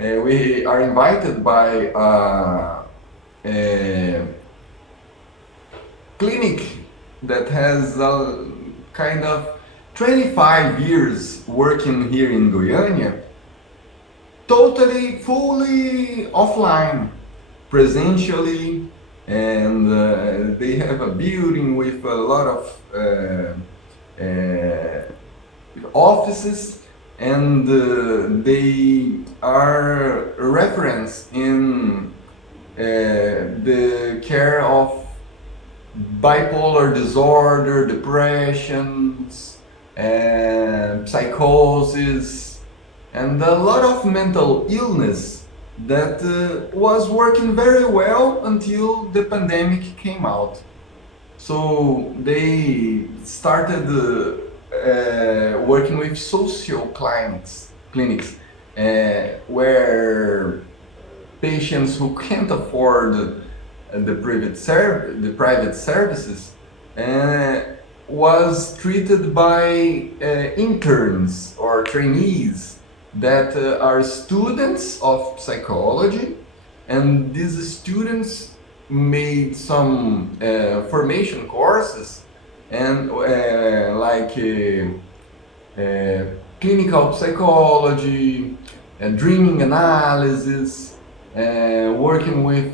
we are invited by a clinic that has a kind of 25 years working here in Goiânia, totally, fully offline, presentially, and they have a building with a lot of offices, and they are a reference in the care of bipolar disorder, depressions, and psychosis, and a lot of mental illness that was working very well until the pandemic came out. So they started working with social clinics where patients who can't afford the private services uh, was treated by interns or trainees that are students of psychology, and these students made some formation courses and clinical psychology, dreaming analysis, working with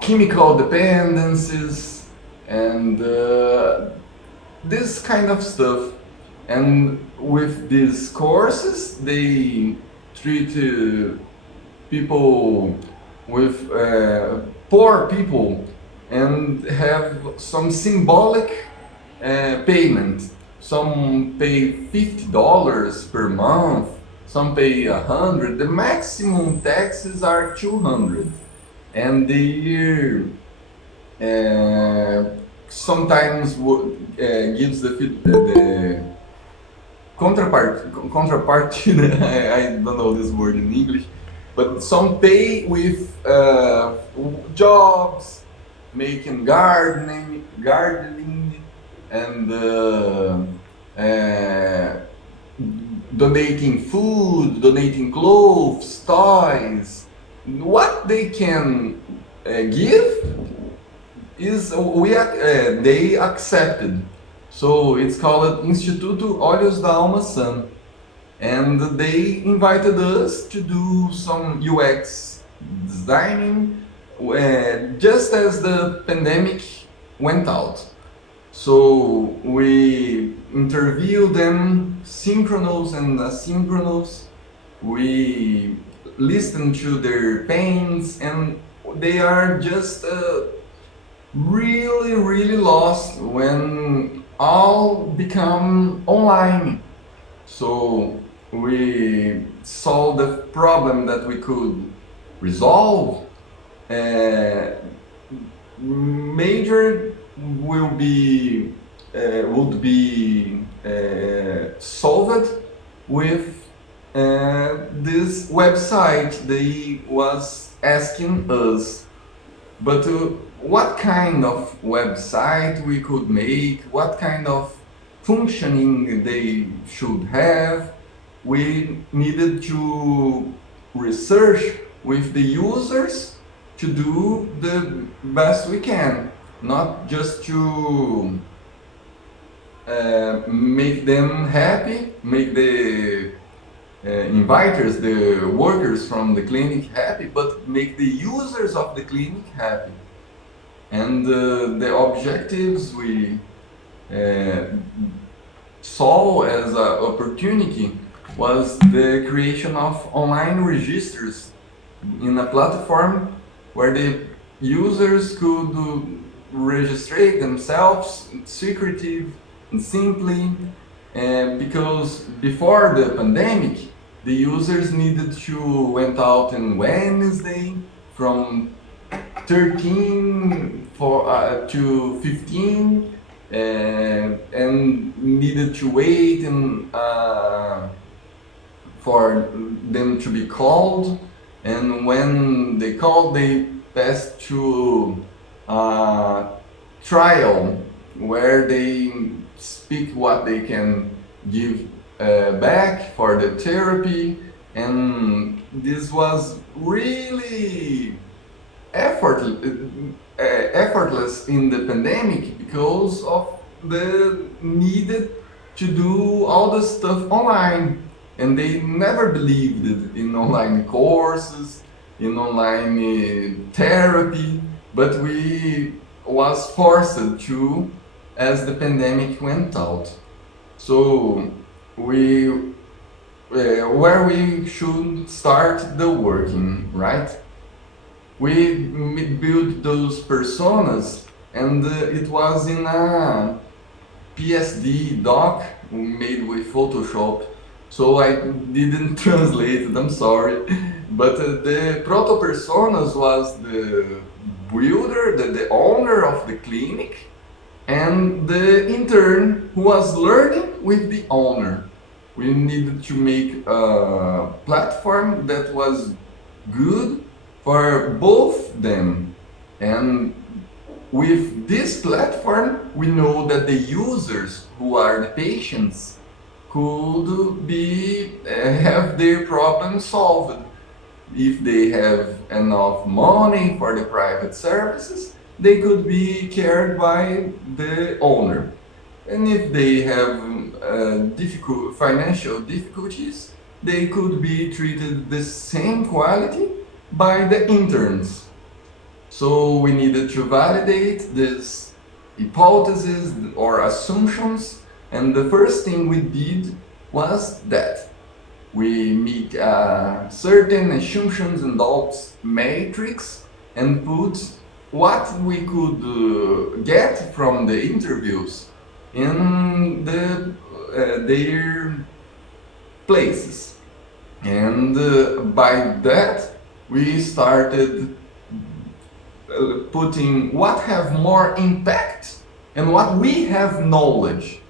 chemical dependencies, and this kind of stuff. And with these courses, they treat people with poor people and have some symbolic payment. Some pay $50 per month, some pay 100. The maximum taxes are 200, and the sometimes gives the counterpart. I don't know this word in English, but some pay with jobs, making gardening, and uh, donating food, donating clothes, toys. What they can give is they accepted. So it's called Instituto Olhos da Alma Sã, and they invited us to do some UX designing just as the pandemic went out. So we interview them, synchronous and asynchronous. We listen to their pains, and they are just really, really lost when all become online. So we solved the problem that we could resolve. Uh, Major will be would be solved with this website they was asking us. But what kind of website we could make, what kind of functioning they should have, we needed to research with the users to do the best we can, not just to make them happy, make the inviters, the workers from the clinic happy, but make the users of the clinic happy. And the objectives we uh, saw as an opportunity was the creation of online registers in a platform where the users could register themselves secretive and simply, because before the pandemic, the users needed to went out on Wednesday from 13 to 15, and needed to wait and for them to be called, and when they called, they passed to a trial where they speak what they can give back for the therapy, and this was really effortless in the pandemic because of the needed to do all the stuff online, and they never believed it in online courses, in online therapy, but we was forced to as the pandemic went out. So we where we should start the working, right? We built those personas, and it was in a PSD doc made with Photoshop. So I didn't translate it, I'm sorry. But the proto personas was the builder, the owner of the clinic, and the intern who was learning with the owner. We needed to make a platform that was good for both them. And with this platform, we know that the users, who are the patients, could be have their problem solved. If they have enough money for the private services, they could be cared by the owner. And if they have difficult financial difficulties, they could be treated the same quality by the interns. So we needed to validate this hypothesis or assumptions, and the first thing we did was that we make certain assumptions and doubts matrix and put what we could get from the interviews in their places. And by that, we started putting what have more impact and what we have knowledge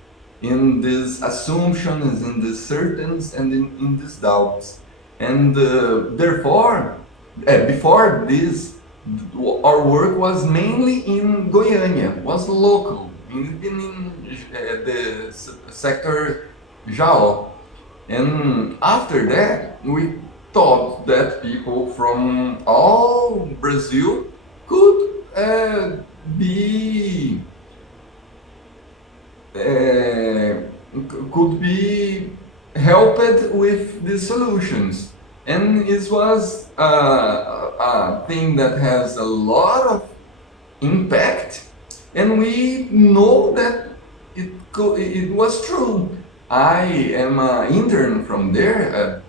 in these assumptions, in these certains, and in these doubts. And therefore, before this, our work was mainly in Goiânia, was local, even in the sector Jao. And after that, we thought that people from all Brazil could be could be helped with the solutions. And it was a thing that has a lot of impact, and we know that it was true. I am an intern from there.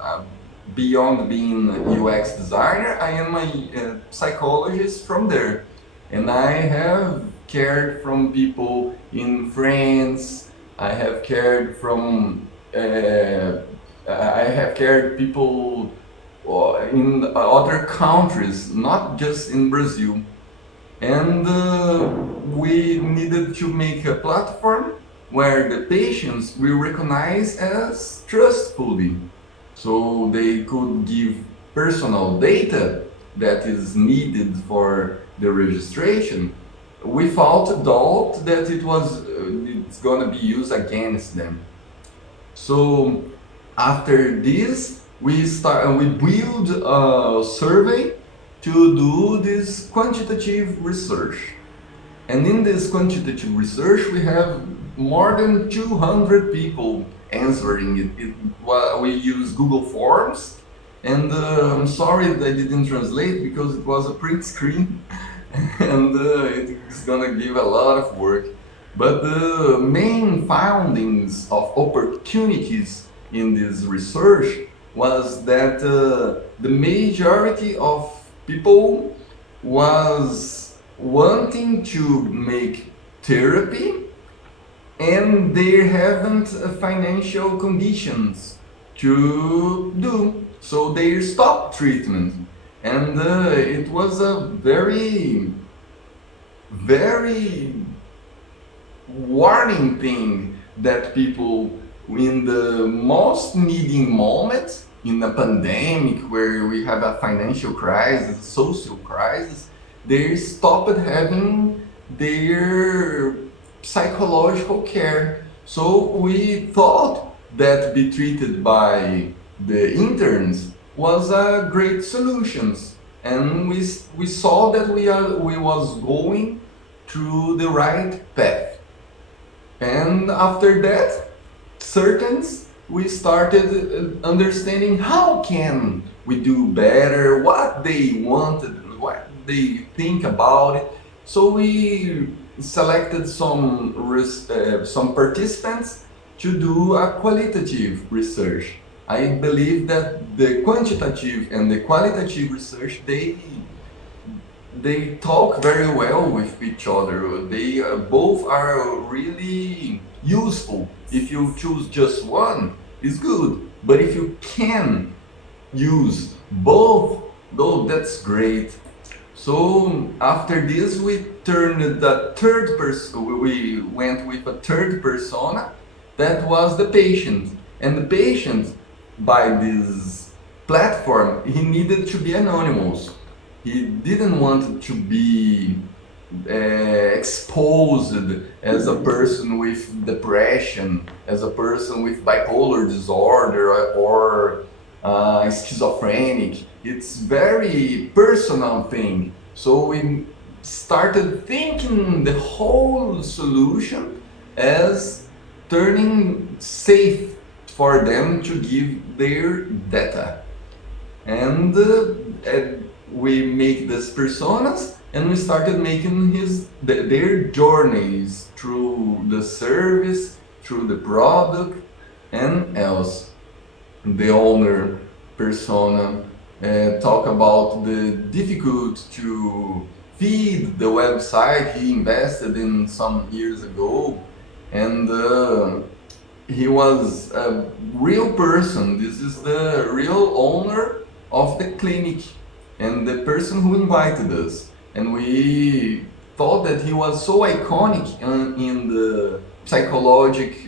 Beyond being a UX designer, I am a psychologist from there, and I have cared from people in France. I have cared from I have cared people in other countries, not just in Brazil. And we needed to make a platform where the patients will recognize as trustfully, so they could give personal data that is needed for the registration without doubt that it's gonna be used against them. So after this, we build a survey to do this quantitative research. And in this quantitative research, we have more than 200 people answering it. We use Google Forms, and I'm sorry that I didn't translate because it was a print screen, and it's gonna give a lot of work. But the main findings of opportunities in this research was that the majority of people was wanting to make therapy, and they haven't financial conditions to do, so they stop treatment. And it was a very, very warning thing that people in the most needing moment in a pandemic where we have a financial crisis, social crisis, they stopped having their psychological care. So we thought that be treated by the interns was a great solutions. And we saw that we was going through the right path. And after that, certains, we started understanding how can we do better, what they wanted, what they think about it. So we selected some participants to do a qualitative research. I believe that the quantitative and the qualitative research, they talk very well with each other. They both are really useful. If you choose just one, it's good. But if you can use both, though, that's great. So after this, we turned the third person. We went with a third persona, that was the patient. And the patient, by this platform, he needed to be anonymous. He didn't want to be exposed as a person with depression, as a person with bipolar disorder, or schizophrenic. It's very personal thing. So we started thinking the whole solution as turning safe for them to give their data. And we make these personas, and we started making their journeys through the service, through the product, and else. The owner persona talk about the difficult to feed the website he invested in some years ago, and he was a real person. This is the real owner of the clinic and the person who invited us. And we thought that he was so iconic in the psychologic,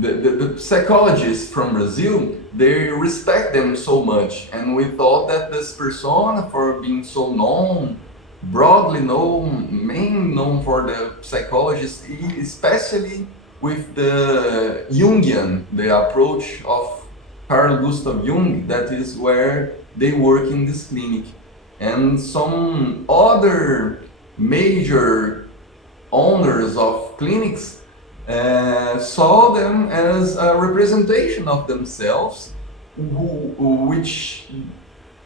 the psychologists from Brazil, they respect them so much. And we thought that this persona, for being so known, broadly known, mainly known for the psychologists, especially with the Jungian, the approach of Carl Gustav Jung, that is where they work in this clinic. And some other major owners of clinics saw them as a representation of themselves, which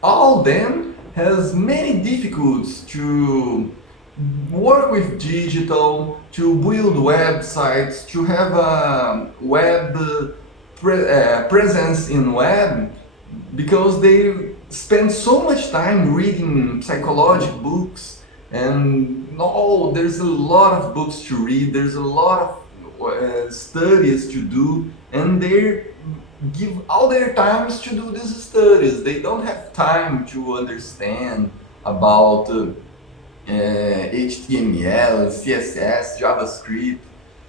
all them has many difficulties to work with digital, to build websites, to have a presence in web, because they spend so much time reading psychological books. And no, there's a lot of books to read, there's a lot of studies to do, and they give all their times to do these studies. They don't have time to understand about HTML, CSS, JavaScript.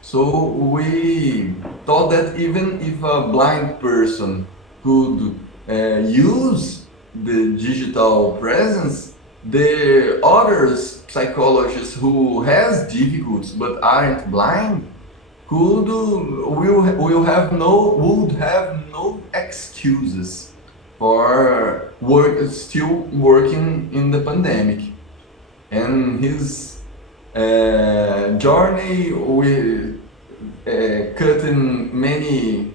So we thought that even if a blind person could use the digital presence, the other psychologists who has difficulties but aren't blind would have no excuses for still working in the pandemic. And his journey with cut in many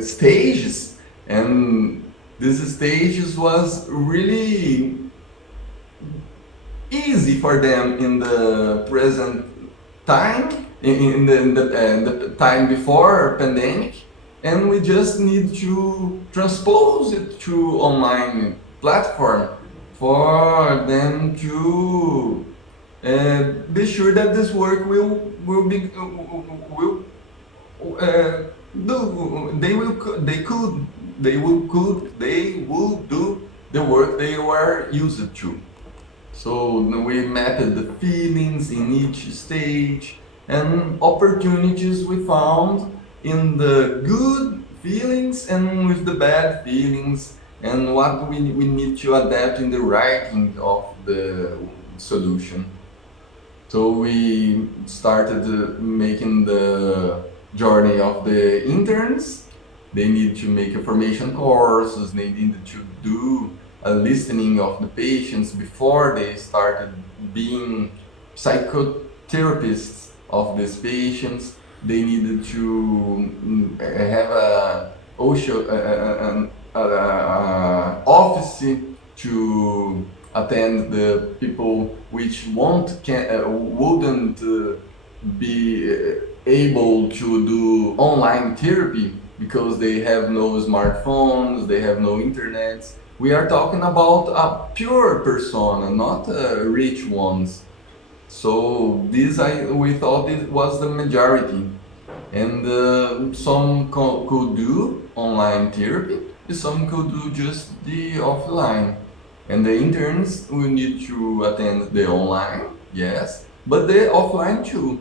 stages, and these stages was really easy for them in the present time, in the time before pandemic, and we just need to transpose it to online platform for them to be sure that this work will be will do they will do the work they were used to. So we mapped the feelings in each stage and opportunities we found in the good feelings and with the bad feelings, and what we need to adapt in the writing of the solution. So we started making the journey of the interns. They need to make a formation courses. They needed to do a listening of the patients before they started being psychotherapists of these patients. They needed to have a OSHO, office to attend the people which wouldn't be able to do online therapy because they have no smartphones, they have no internet. We are talking about a pure persona, not rich ones. So we thought it was the majority, and some could do online therapy, and some could do just the offline. And the interns will need to attend the online, yes, but the offline too.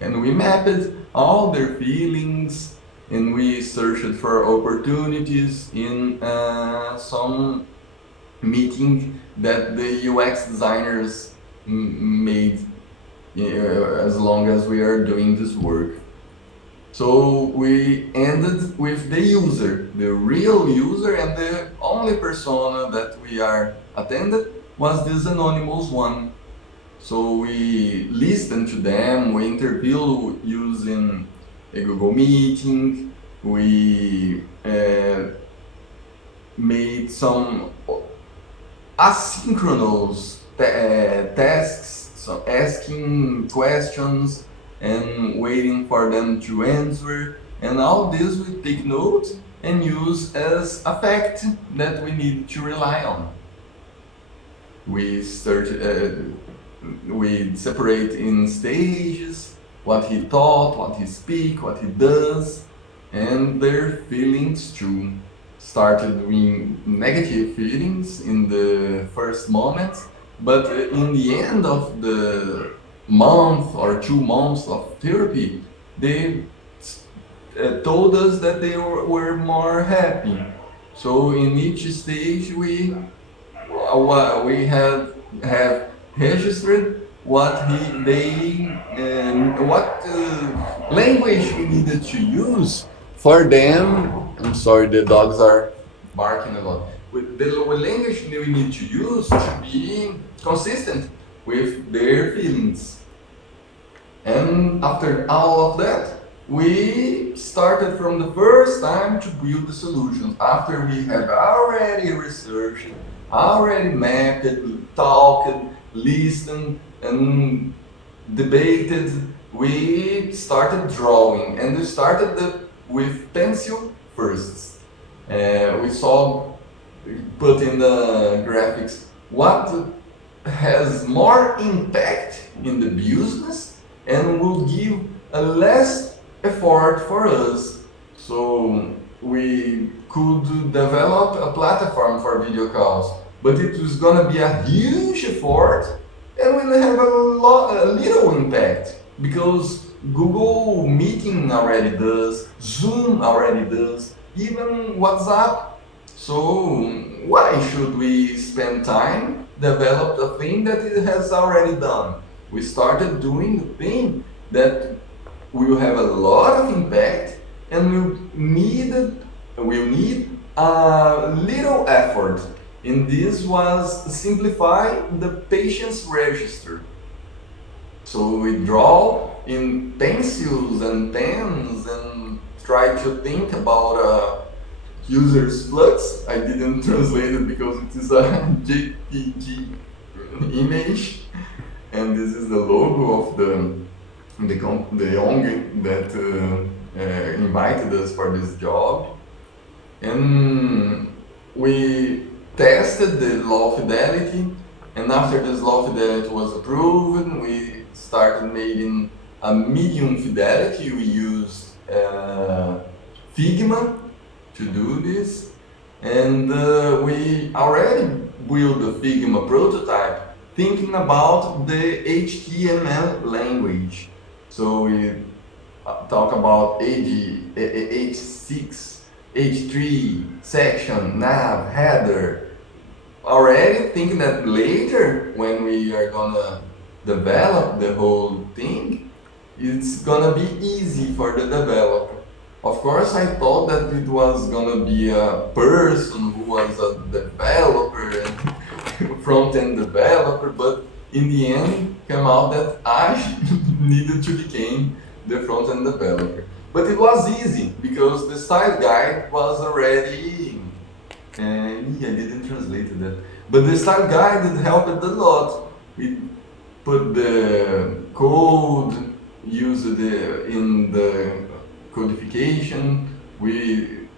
And we mapped all their feelings, and we searched for opportunities in some meeting that the UX designers made as long as we are doing this work. So we ended with the user, the real user, and the only persona that we are attended was this anonymous one. So we listened to them, we interviewed using a Google Meeting, we made some asynchronous tasks, so asking questions and waiting for them to answer, and all this we take note and use as a fact that we need to rely on. We separate in stages what he thought, what he speak, what he does, and their feelings too. Started with negative feelings in the first moments, but in the end of the month or 2 months of therapy, they told us that they were more happy. So in each stage, we have registered what language we needed to use for them. I'm sorry, the dogs are barking a lot. With the language we need to use to be consistent with their feelings. And after all of that, we started from the first time to build the solutions. After we have already researched, already mapped, talked, listened, and debated, we started drawing. And we started with pencil first. We saw, put in the graphics, what has more impact in the business and will give a less effort for us. So we could develop a platform for video calls, but it was gonna be a huge effort and will have a little impact because Google Meeting already does, Zoom already does, even WhatsApp. So why should we spend time develop a thing that it has already done? We started doing the thing that will have a lot of impact and will need a little effort. And this was simplify the patient's register. So we draw in pencils and pens and try to think about user's flux. I didn't translate it because it is a JPG image, and this is the logo of the ONG that invited us for this job. And we tested the low fidelity, and after this low fidelity was approved, we started making a medium fidelity. We used Figma to do this, and we already built a Figma prototype thinking about the HTML language. So we talk about H6, H3, section, nav, header, already thinking that later when we are gonna develop the whole thing, it's gonna be easy for the developer. Of course, I thought that it was gonna be a person who was a developer and front-end developer, but in the end, came out that I needed to become the front-end developer. But it was easy because the style guide was already. Yeah, I didn't translate that. But the style guide helped a lot. We put the code, used it in the codification. We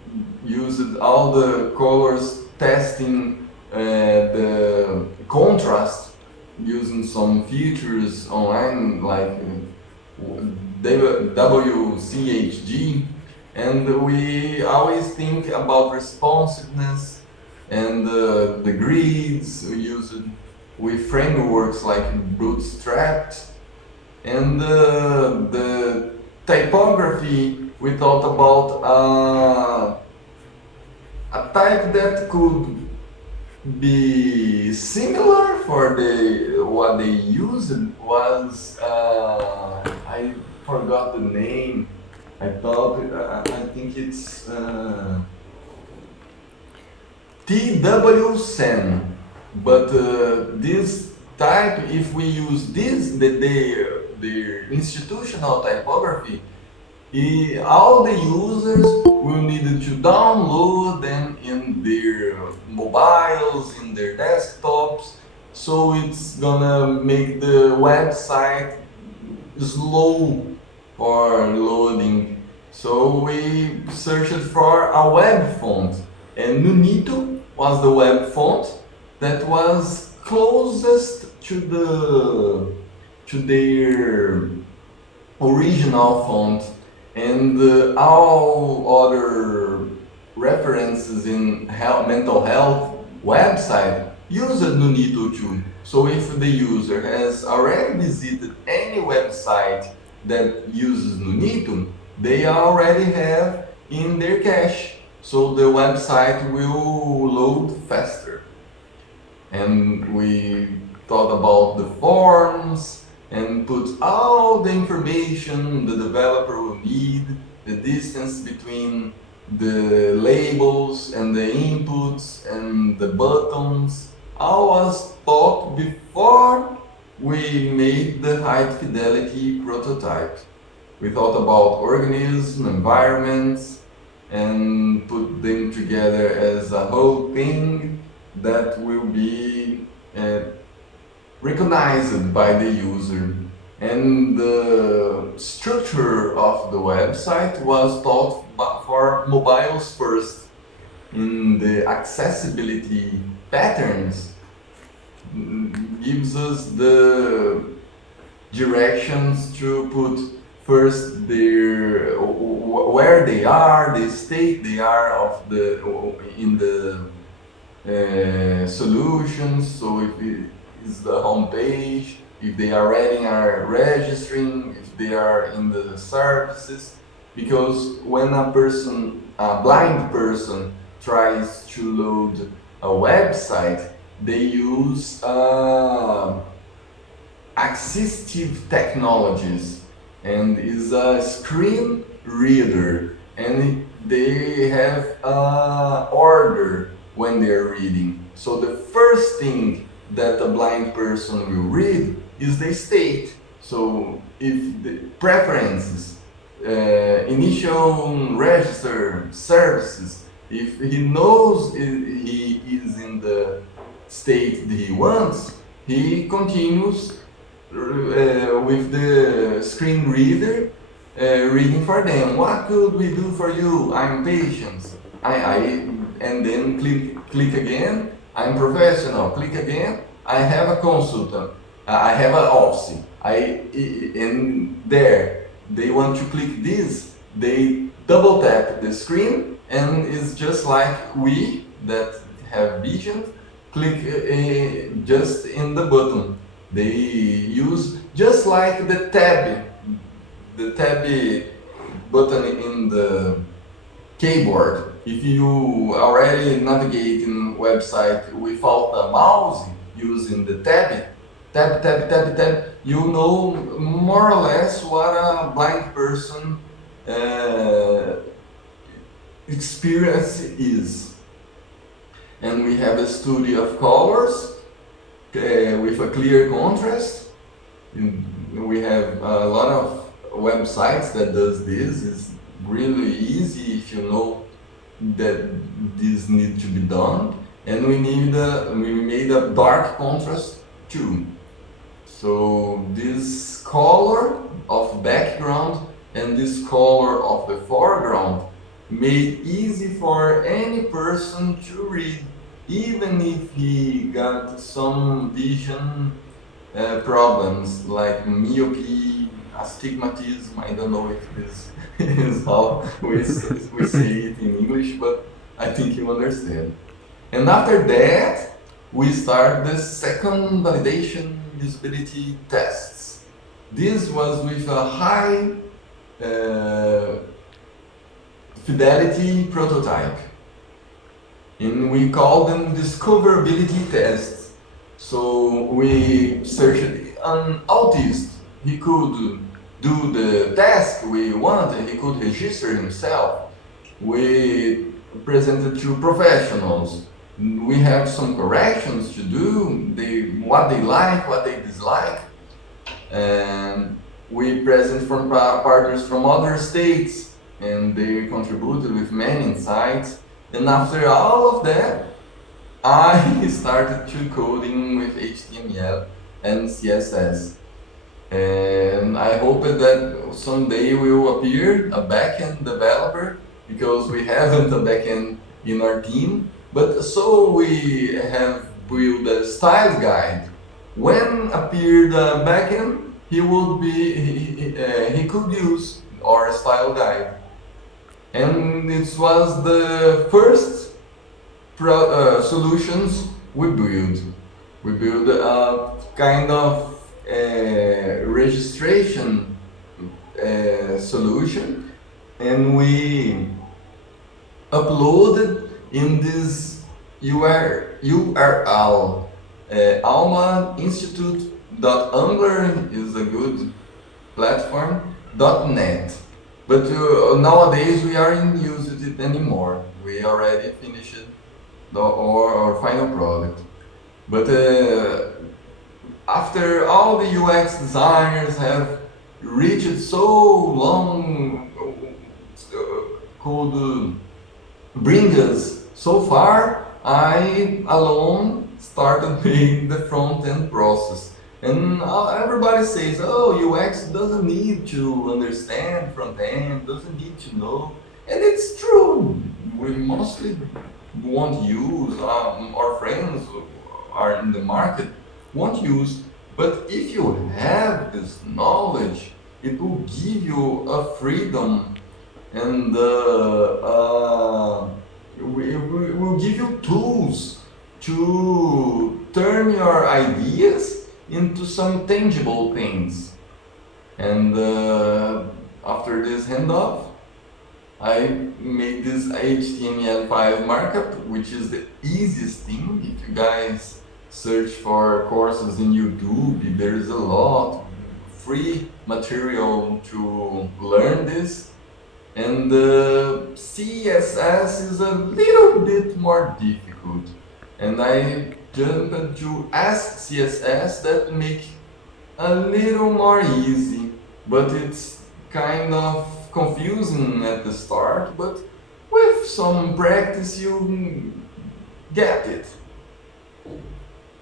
used all the colors, testing the contrast, using some features online like WCHG, and we always think about responsiveness and the grids we use it with frameworks like Bootstrap, and the typography we thought about a type that could be similar for the what they used was I forgot the name. I thought I think it's TWSen, but this type, if we use this their institutional typography, all the users will need to download them in their mobiles, in their desktops, so it's gonna make the website slow for loading. So we searched for a web font, and Nunito was the web font that was closest to their original font, and all other references in mental health website use Nunito too. So if the user has already visited any website that uses Nunito, they already have in their cache. So the website will load faster. And we thought about the forms and put all the information the developer will need, the distance between the labels and the inputs and the buttons. All was thought before we made the high fidelity prototype. We thought about organisms, environments, and put them together as a whole thing that will be recognized by the user. And the structure of the website was thought for mobiles first. In the accessibility patterns, gives us the directions to put first their where they are, the state they are of the in the solutions. So if it is the home page, if they already are registering, if they are in the services, because when a blind person tries to load a website, they use assistive technologies, and is a screen reader, and they have order when they're reading. So the first thing that a blind person will read is the state. So if the preferences, initial register services, if he knows he is in the state that he wants, he continues with the screen reader reading for them. What could we do for you? I'm patient. And then click again. I'm professional. Click again. I have a consultant. I have an office. And there they want to click this. They double tap the screen, and it's just like we that have vision click just in the button. They use just like the tab button in the keyboard. If you already navigate in website without a mouse using the tab, tap, tap, tap, tap, you know more or less what a blind person uh, experience is. And we have a study of colors with a clear contrast. We have a lot of websites that does this. It's really easy if you know that this needs to be done. And we made a dark contrast too. So this color of background and this color of the foreground made easy for any person to read, even if he got some vision problems like myopia, astigmatism. I don't know if this is how we say it in English, but I think you understand. And after that, we start the second validation usability tests. This was with a high uh, fidelity prototype. And we call them discoverability tests. So we searched an autist. He could do the task we wanted, he could register himself. We presented to professionals. We have some corrections to do, what they like, what they dislike. And we present from partners from other states, and they contributed with many insights. And after all of that, I started to coding with HTML and CSS. And I hope that someday will appear a backend developer, because we haven't a backend in our team. But so we have built a style guide. When appeared a backend, he could use our style guide. And it was the first solutions we built. We built a kind of registration solution, and we uploaded in this URL. Alma Institute.Angler is a good platform. .net. But nowadays we aren't using it anymore. We already finished our final product. But after all the UX designers have reached so long, could bring us so far, I alone started making the front end process. And everybody says, oh, UX doesn't need to understand front end, doesn't need to know. And it's true. We mostly won't use, our friends are in the market won't use. But if you have this knowledge, it will give you a freedom, and we will give you tools to turn your ideas into some tangible things. And after this handoff, I made this HTML5 markup, which is the easiest thing. If you guys search for courses in YouTube, there is a lot free material to learn this. And CSS is a little bit more difficult. And I jumped to Ask CSS that make a little more easy, but it's kind of confusing at the start, but with some practice you get it.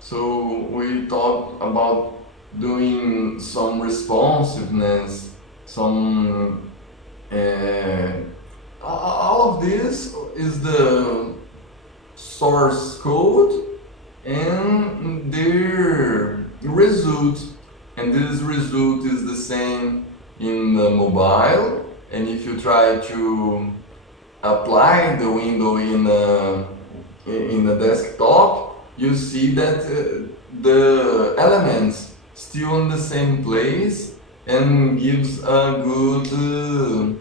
So we thought about doing some responsiveness, some all of this is the source code and their result, and this result is the same in the mobile. And if you try to apply the window in the desktop, you see that the elements still in the same place and gives a good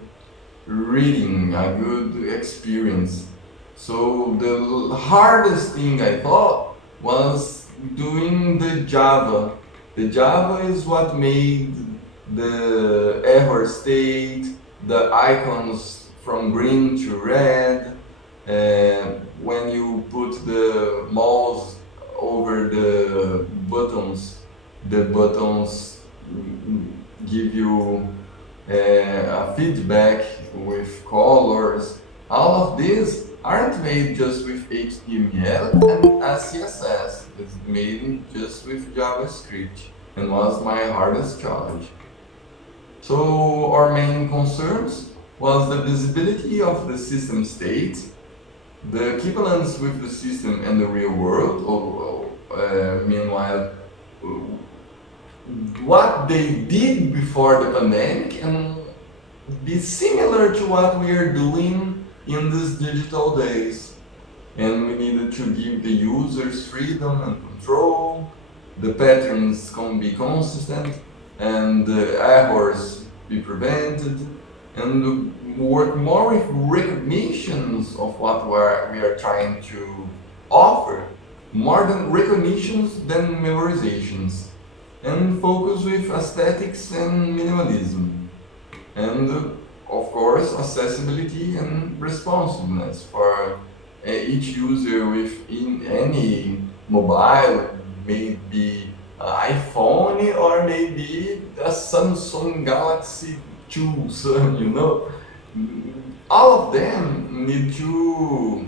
reading, a good experience. So the hardest thing I thought was doing the Java, The Java is what made the error state, the icons from green to red, when you put the mouse over the buttons give you a feedback with colors. All of these aren't made just with HTML and CSS. It's made just with JavaScript and was my hardest challenge. So our main concerns was the visibility of the system state, the equivalence with the system and the real world. Meanwhile, what they did before the pandemic and be similar to what we are doing in these digital days. And we needed to give the users freedom and control, the patterns can be consistent, and the errors be prevented, and work more with recognitions of what we are trying to offer, more than recognitions than memorizations, and focus with aesthetics and minimalism, and of course accessibility and responsiveness for each user within any mobile, maybe iPhone or maybe a Samsung Galaxy 2 Sun, you know. All of them need to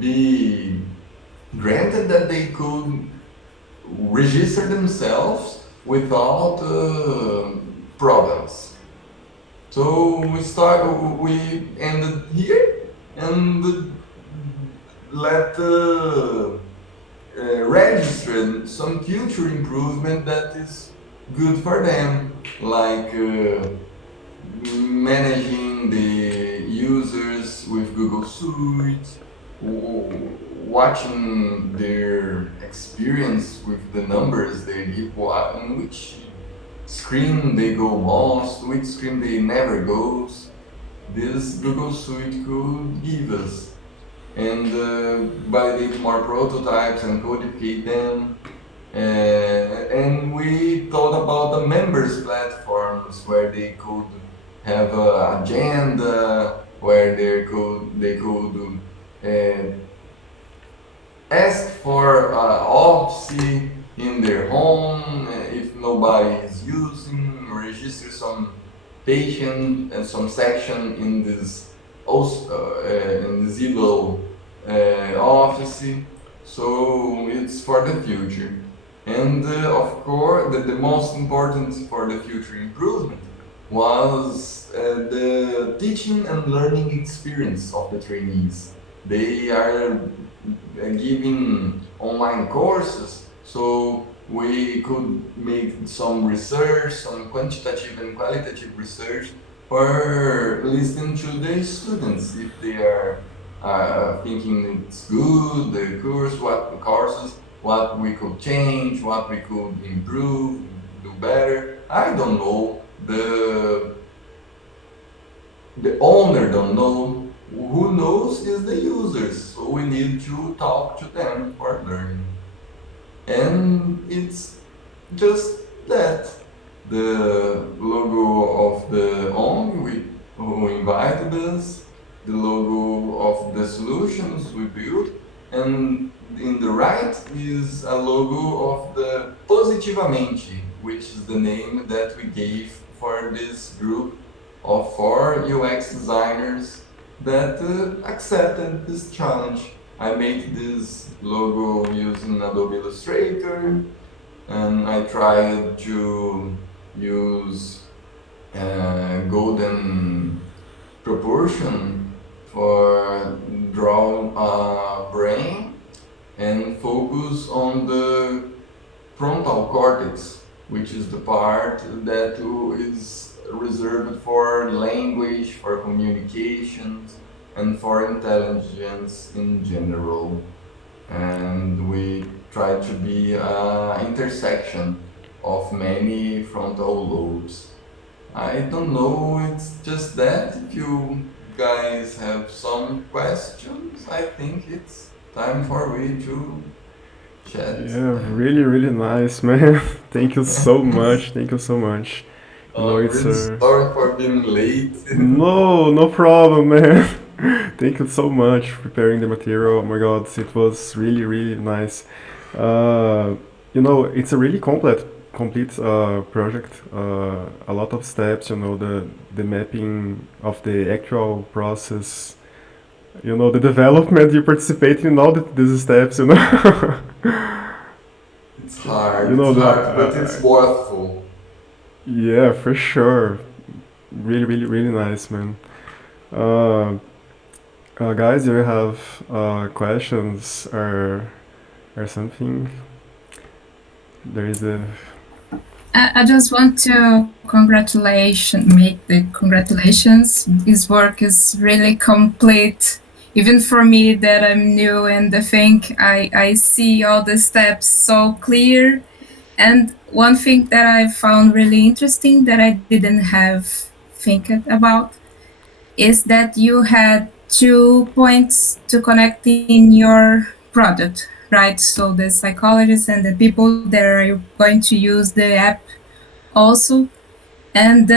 be granted that they could register themselves without problems. So we ended here and let register some future improvement that is good for them, like managing the users with Google Suite, watching their experience with the numbers they give, on which screen they go most, which screen they never goes. This Google Suite could give us, and validate more prototypes and codify them. And we thought about the members platforms where they could have an agenda, where they could ask for Office in their home if nobody is using, register some patient and some section in this in the Zillow Office. So it's for the future. And of course, the most important for the future improvement was the teaching and learning experience of the trainees. They are giving online courses, so we could make some research, some quantitative and qualitative research for listening to the students if they are thinking it's good, the course, what courses, what we could change, what we could improve, do better. I don't know. The owner don't know. Who knows is the users. So we need to talk to them for learning. And it's just that. The logo of the ONG who invited us, the logo of the solutions we built, and in the right is a logo of the Positivamente, which is the name that we gave for this group of 4 UX designers that accepted this challenge. I made this logo using Adobe Illustrator, and I tried to use golden proportion for draw a brain and focus on the frontal cortex, which is the part that is reserved for language, for communications, and for intelligence in general. And we try to be an intersection of many frontal lobes. I don't know, it's just that. If you guys have some questions, I think it's time for we to chat. Yeah, And really, really nice, man. Thank you so much. Thank you so much. I'm It's really a sorry for being late. no, no problem, man. Thank you so much for preparing the material. Oh my God, it was really, really nice. Uh, it's a really complete project. A lot of steps. The mapping of the actual process. The development. You participate in all these steps. you know It's the. hard, but it's worthful. Yeah, for sure. Really, really, really nice, man. Uh, guys, do you have questions or something? There is a I just want to make the congratulations. This work is really complete. Even for me that I'm new and I think I see all the steps so clear. And one thing that I found really interesting that I didn't have think about is that you had 2 points to connect in your product, right? So the psychologists and the people that are going to use the app also, and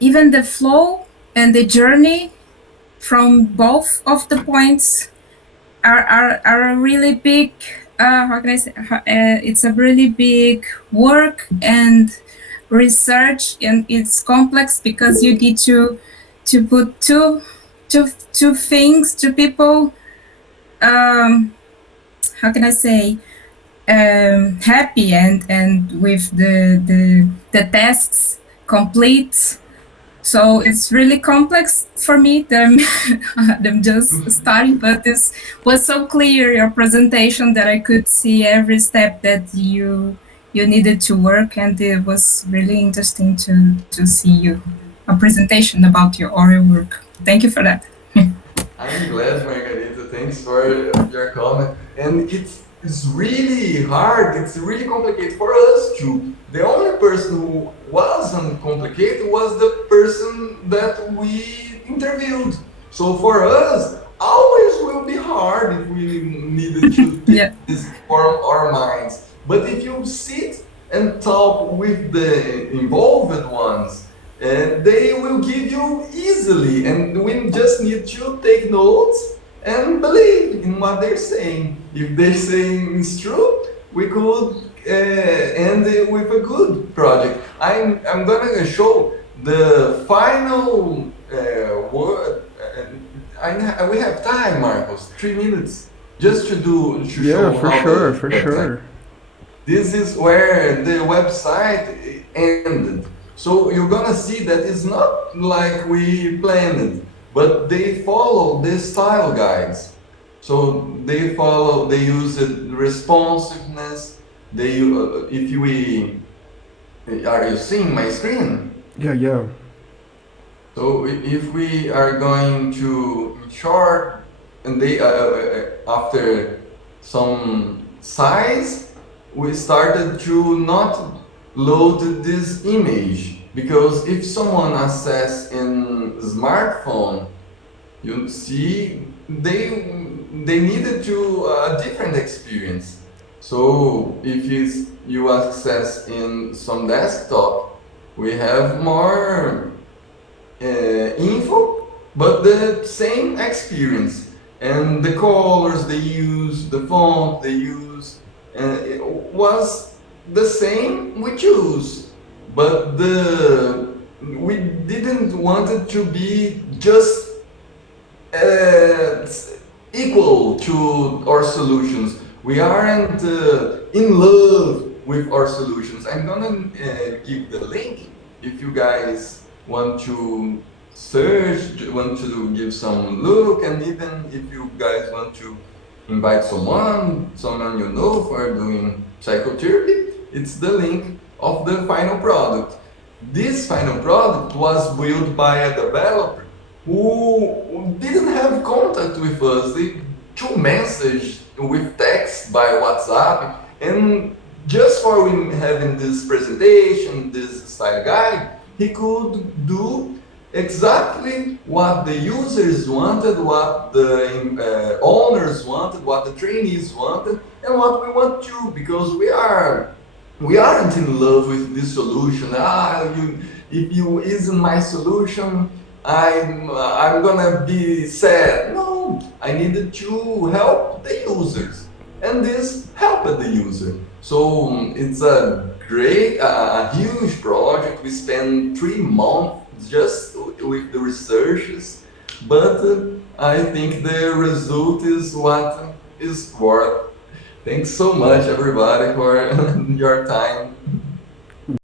even the flow and the journey from both of the points are a really big how can I say it's a really big work and research, and it's complex because you need to put two things, two people, um how can I say, happy and with the tasks complete. So it's really complex for me that I'm just starting, but this was so clear, your presentation, that I could see every step that you needed to work, and it was really interesting to see you a presentation about your oral work. Thank you for that. I'm glad, Margarita. Thanks for your comment. And it's really hard. It's really complicated for us too. The only person who wasn't complicated was the person that we interviewed. So for us, always will be hard if we needed to take Yeah. this from our minds. But if you sit and talk with the involved ones, and they will give you easily, and we just need to take notes and believe in what they're saying. If they're saying it's true, we could end it with a good project. I'm gonna show the final word. We have time, Marcos. 3 minutes just to yeah, show for how sure, the for website. sure. This is where the website ended. So you're gonna see that it's not like we planned, but they follow the style guides. So they use responsiveness. If we, are you seeing my screen? Yeah, yeah, So if we are going to short, and they after some size, we started to not load this image, because if someone access in smartphone, you see they needed to a different experience. So if you access in some desktop, we have more info, but the same experience. And the colors they use, the font they use, it was the same we choose. But we didn't want it to be just uh, equal to our solutions. We aren't in love with our solutions. I'm gonna give the link if you guys want to search, want to give some look, and even if you guys want to invite someone you know for doing psychotherapy, it's the link of the final product. This final product was built by a developer who didn't have contact with us. They two message with text by WhatsApp, and just for we having this presentation, this style guide, he could do exactly what the users wanted, what the owners wanted, what the trainees wanted, and what we want too, because we aren't in love with this solution. If you isn't my solution, I'm gonna be sad. No, I needed to help the users, and this helped the user. So it's a great, a huge project. We spent 3 months just with the researches, but I think the result is what is worth. Thanks so much, everybody, for your time.